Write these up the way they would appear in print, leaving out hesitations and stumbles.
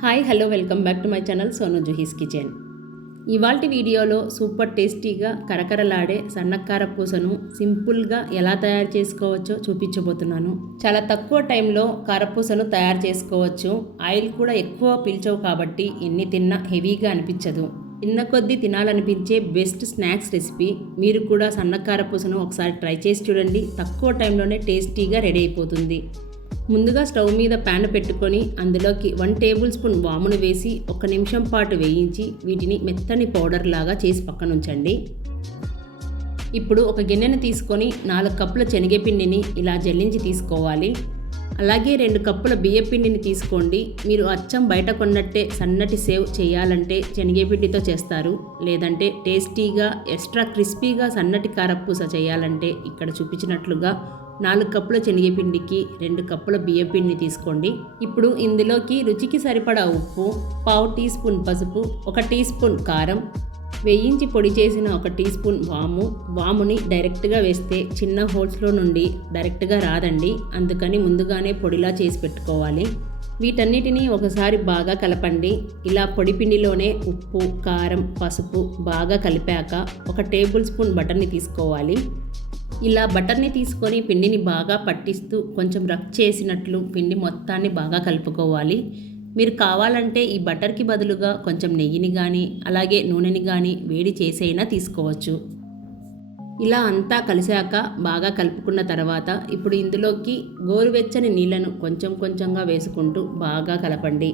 Hi hello welcome back to my channel Sonu Juhi's kitchen. ఇవాల్టి వీడియోలో super టేస్టీగా కరకరలాడే సన్నకార పూసను సింపుల్గా ఎలా తయారు చేసుకోవచ్చో చూపించబోతున్నాను. చాలా తక్కువ టైంలో కారపూసను తయారు చేసుకోవచ్చు. ఆయిల్ కూడా ఎక్కువ పీల్చవు కాబట్టి ఎన్ని తిన్నా హెవీగా అనిపించదు. తిన్న కొద్దీ తినాలనిపించే బెస్ట్ స్నాక్స్ రెసిపీ. మీరు కూడా సన్నకార పూసను ఒకసారి ట్రై చేసి చూడండి. తక్కువ టైంలోనే టేస్టీగా రెడీ అయిపోతుంది. ముందుగా స్టవ్ మీద ప్యాన్ పెట్టుకొని అందులోకి 1 టేబుల్ స్పూన్ వామును వేసి 1 నిమిషం పాటు వేయించి వీటిని మెత్తని పౌడర్ లాగా చేసి పక్కనుంచండి. ఇప్పుడు ఒక గిన్నెను తీసుకొని 4 కప్పుల శనగపిండిని ఇలా జల్లించి తీసుకోవాలి. అలాగే 2 కప్పుల బియ్యపిండిని తీసుకోండి. మీరు అచ్చం బయట కొన్నట్టే సన్నటి సేవ్ చేయాలంటే శనగపిండితో చేస్తారు. లేదంటే టేస్టీగా ఎక్స్ట్రా క్రిస్పీగా సన్నటి కారపూస చేయాలంటే ఇక్కడ చూపించినట్లుగా 4 కప్పుల శనగపిండికి 2 కప్పుల బియ్యపిండిని తీసుకోండి. ఇప్పుడు ఇందులోకి రుచికి సరిపడా ఉప్పు, 1/2 టీ స్పూన్ పసుపు, 1 టీ స్పూన్ కారం, వేయించి పొడి చేసిన 1 టీ స్పూన్ వాముని డైరెక్ట్గా వేస్తే చిన్న హోల్స్లో నుండి డైరెక్ట్గా రాదండి. అందుకని ముందుగానే పొడిలా చేసి పెట్టుకోవాలి. వీటన్నిటినీ ఒకసారి బాగా కలపండి. ఇలా పొడి పిండిలోనే ఉప్పు, కారం, పసుపు బాగా కలిపాక 1 టేబుల్ స్పూన్ బటర్ని తీసుకోవాలి. ఇలా బటర్ని తీసుకొని పిండిని బాగా పట్టిస్తూ కొంచెం రబ్ చేసినట్లు పిండి మొత్తాన్ని బాగా కలుపుకోవాలి. మీరు కావాలంటే ఈ బటర్కి బదులుగా కొంచెం నెయ్యిని కానీ అలాగే నూనెని కానీ వేడి చేసైనా తీసుకోవచ్చు. ఇలా అంతా కలిసాక బాగా కలుపుకున్న తర్వాత ఇప్పుడు ఇందులోకి గోరువెచ్చని నీళ్లను కొంచెం కొంచెంగా వేసుకుంటూ బాగా కలపండి.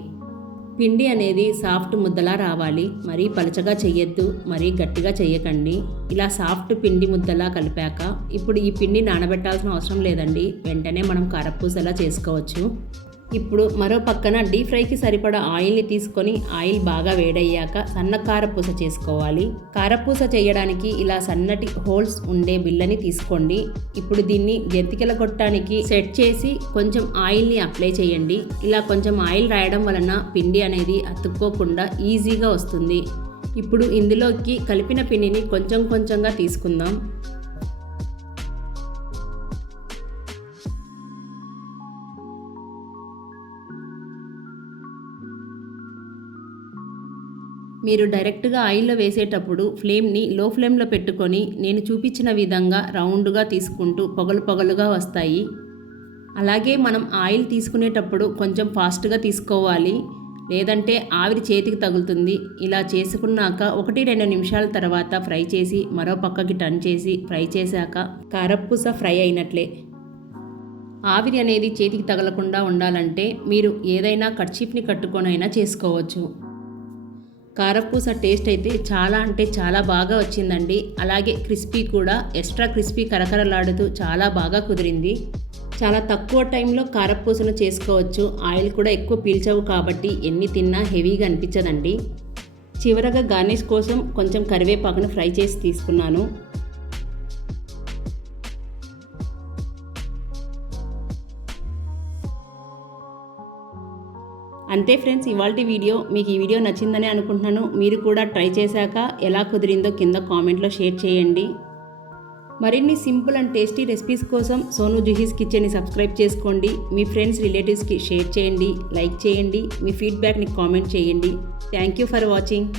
పిండి అనేది సాఫ్ట్ ముద్దలా రావాలి. మరీ పలచగా చెయ్యొద్దు, మరీ గట్టిగా చెయ్యకండి. ఇలా సాఫ్ట్ పిండి ముద్దలా కలిపాక ఇప్పుడు ఈ పిండి నానబెట్టాల్సిన అవసరం లేదండి. వెంటనే మనం కారపూసలా చేసుకోవచ్చు. ఇప్పుడు మరో పక్కన డీప్ ఫ్రైకి సరిపడా ఆయిల్ని తీసుకొని ఆయిల్ బాగా వేడయ్యాక సన్న కారపూస చేసుకోవాలి. కారపూస చేయడానికి ఇలా సన్నటి హోల్స్ ఉండే బిళ్ళని తీసుకోండి. ఇప్పుడు దీన్ని జంతికల గొట్టానికి సెట్ చేసి కొంచెం ఆయిల్ని అప్లై చేయండి. ఇలా కొంచెం ఆయిల్ రాయడం వలన పిండి అనేది అతుక్కోకుండా ఈజీగా వస్తుంది. ఇప్పుడు ఇందులోకి కలిపిన పిండిని కొంచెం కొంచెంగా తీసుకుందాం. మీరు డైరెక్ట్గా ఆయిల్లో వేసేటప్పుడు ఫ్లేమ్ని లో ఫ్లేమ్లో పెట్టుకొని నేను చూపించిన విధంగా రౌండ్గా తీసుకుంటూ పొగలుగా వస్తాయి. అలాగే మనం ఆయిల్ తీసుకునేటప్పుడు కొంచెం ఫాస్ట్గా తీసుకోవాలి, లేదంటే ఆవిరి చేతికి తగులుతుంది. ఇలా చేసుకున్నాక 1-2 నిమిషాల తర్వాత ఫ్రై చేసి మరో పక్కకి టర్న్ చేసి ఫ్రై చేశాక కారపూస ఫ్రై అయినట్లే. ఆవిరి అనేది చేతికి తగలకుండా ఉండాలంటే మీరు ఏదైనా కర్చీఫ్ని కట్టుకొనైనా చేసుకోవచ్చు. కారపూస టేస్ట్ అయితే చాలా అంటే చాలా బాగా వచ్చిందండి. అలాగే క్రిస్పీ కూడా ఎక్స్ట్రా క్రిస్పీ కరకరలాడుతూ చాలా బాగా కుదిరింది. చాలా తక్కువ టైంలో కారపూసను చేసుకోవచ్చు. ఆయిల్ కూడా ఎక్కువ పీల్చవు కాబట్టి ఎన్ని తిన్నా హెవీగా అనిపించదండి. చివరగా గార్నిష్ కోసం కొంచెం కరివేపాకును ఫ్రై చేసి తీసుకున్నాను. అంతే ఫ్రెండ్స్, ఇవాల్టి వీడియో. మీకు ఈ వీడియో నచ్చిందని అనుకుంటున్నాను. మీరు కూడా ట్రై చేశాక ఎలా కుదిరిందో కింద కామెంట్లో షేర్ చేయండి. మరిన్ని సింపుల్ అండ్ టేస్టీ రెసిపీస్ కోసం సోను జుహీస్ కిచెన్ని సబ్స్క్రైబ్ చేసుకోండి. మీ ఫ్రెండ్స్ రిలేటివ్స్కి షేర్ చేయండి, లైక్ చేయండి, మీ ఫీడ్బ్యాక్ని కామెంట్ చేయండి. Thank you for watching.